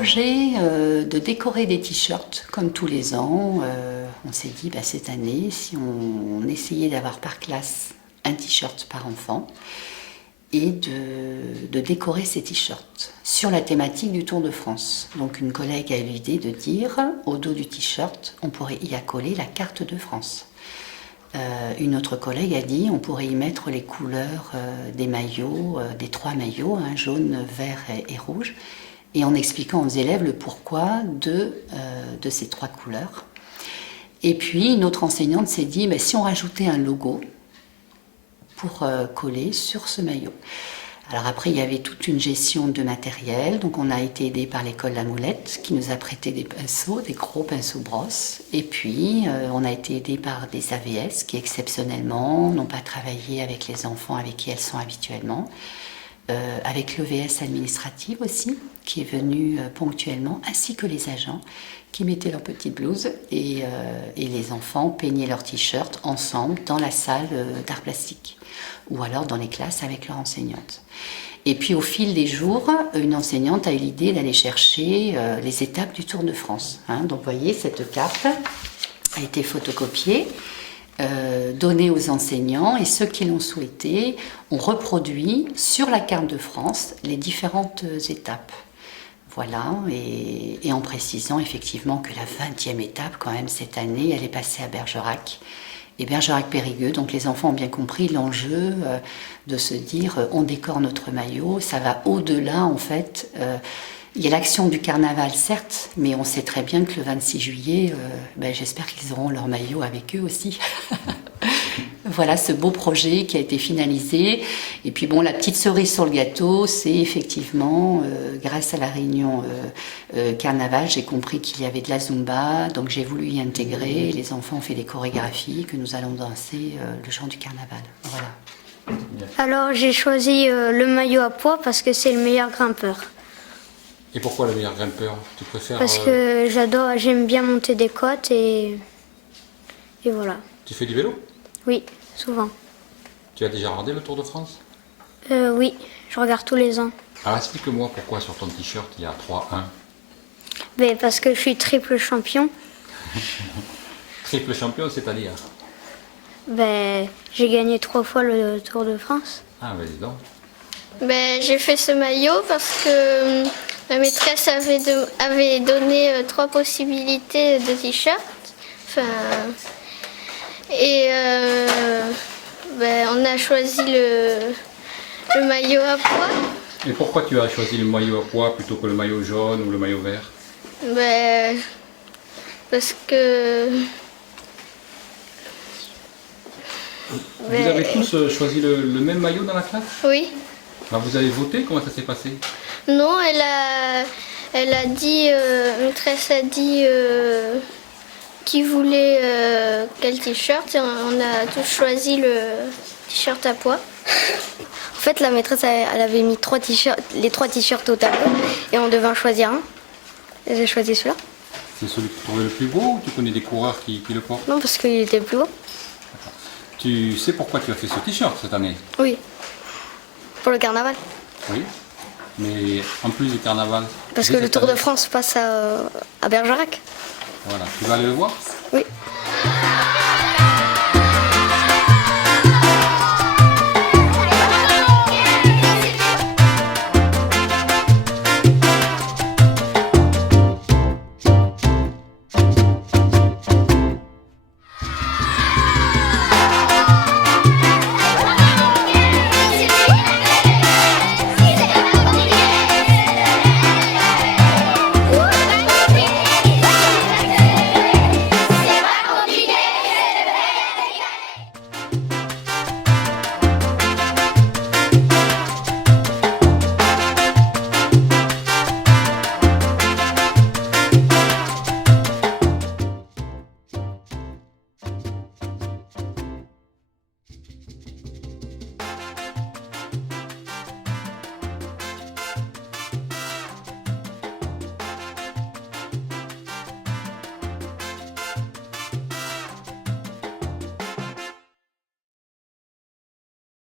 projet de décorer des t-shirts comme tous les ans. On s'est dit cette année, si on essayait d'avoir par classe un t-shirt par enfant et de décorer ces t-shirts sur la thématique du Tour de France. Donc une collègue a eu l'idée de dire au dos du t-shirt, on pourrait y accoler la carte de France. Une autre collègue a dit on pourrait y mettre les couleurs des maillots, des 3 maillots, jaune, vert et rouge, et en expliquant aux élèves le pourquoi de ces 3 couleurs. Et puis une autre enseignante s'est dit si on rajoutait un logo pour coller sur ce maillot. Alors après, il y avait toute une gestion de matériel, donc on a été aidé par l'école La Moulette qui nous a prêté des pinceaux, des gros pinceaux brosses, et puis on a été aidé par des AVS qui exceptionnellement n'ont pas travaillé avec les enfants avec qui elles sont habituellement, avec l'EVS administrative aussi, qui est venu ponctuellement, ainsi que les agents qui mettaient leurs petites blouses et les enfants peignaient leurs t-shirts ensemble dans la salle d'art plastique ou alors dans les classes avec leur enseignante. Et puis au fil des jours, une enseignante a eu l'idée d'aller chercher les étapes du Tour de France. Donc vous voyez, cette carte a été photocopiée, donnée aux enseignants, et ceux qui l'ont souhaité ont reproduit sur la carte de France les différentes étapes. Voilà, et en précisant effectivement que la 20e étape, quand même, cette année, elle est passée à Bergerac. Et Bergerac-Périgueux, donc les enfants ont bien compris l'enjeu de se dire on décore notre maillot, ça va au-delà en fait. Il y a l'action du carnaval certes, mais on sait très bien que le 26 juillet, j'espère qu'ils auront leur maillot avec eux aussi. Voilà ce beau projet qui a été finalisé. Et puis bon, la petite cerise sur le gâteau, c'est effectivement, grâce à la réunion carnaval, j'ai compris qu'il y avait de la Zumba, donc j'ai voulu y intégrer. Les enfants ont fait des chorégraphies, que nous allons danser le chant du carnaval. Voilà. Alors j'ai choisi le maillot à pois parce que c'est le meilleur grimpeur. Et pourquoi le meilleur grimpeur? Tu préfères Parce que j'aime bien monter des côtes et voilà. Tu fais du vélo? Oui, souvent. Tu as déjà regardé le Tour de France? Oui, je regarde tous les ans. Alors explique-moi pourquoi sur ton t-shirt il y a 3-1. Parce que je suis triple champion. Triple champion, c'est-à-dire? J'ai gagné 3 fois le Tour de France. Ah, dis donc. J'ai fait ce maillot parce que ma maîtresse avait donné 3 possibilités de t-shirt. On a choisi le maillot à pois. Et pourquoi tu as choisi le maillot à pois plutôt que le maillot jaune ou le maillot vert? Parce que... Vous avez tous choisi le même maillot dans la classe? Oui. Vous avez voté? Comment ça s'est passé? Non, elle a dit, la maîtresse a dit qui voulait quel t-shirt, et on a tous choisi le t-shirt à pois. En fait, la maîtresse elle avait mis les 3 t-shirts au tableau et on devait en choisir un. Et j'ai choisi celui-là. C'est celui que tu trouvais le plus beau ou tu connais des coureurs qui le portent? Non, parce qu'il était plus beau. Tu sais pourquoi tu as fait ce t-shirt cette année? Oui. Pour le carnaval. Oui. Mais en plus du carnaval... Parce que le Tour de France passe à Bergerac. Voilà. Tu vas aller le voir? Oui.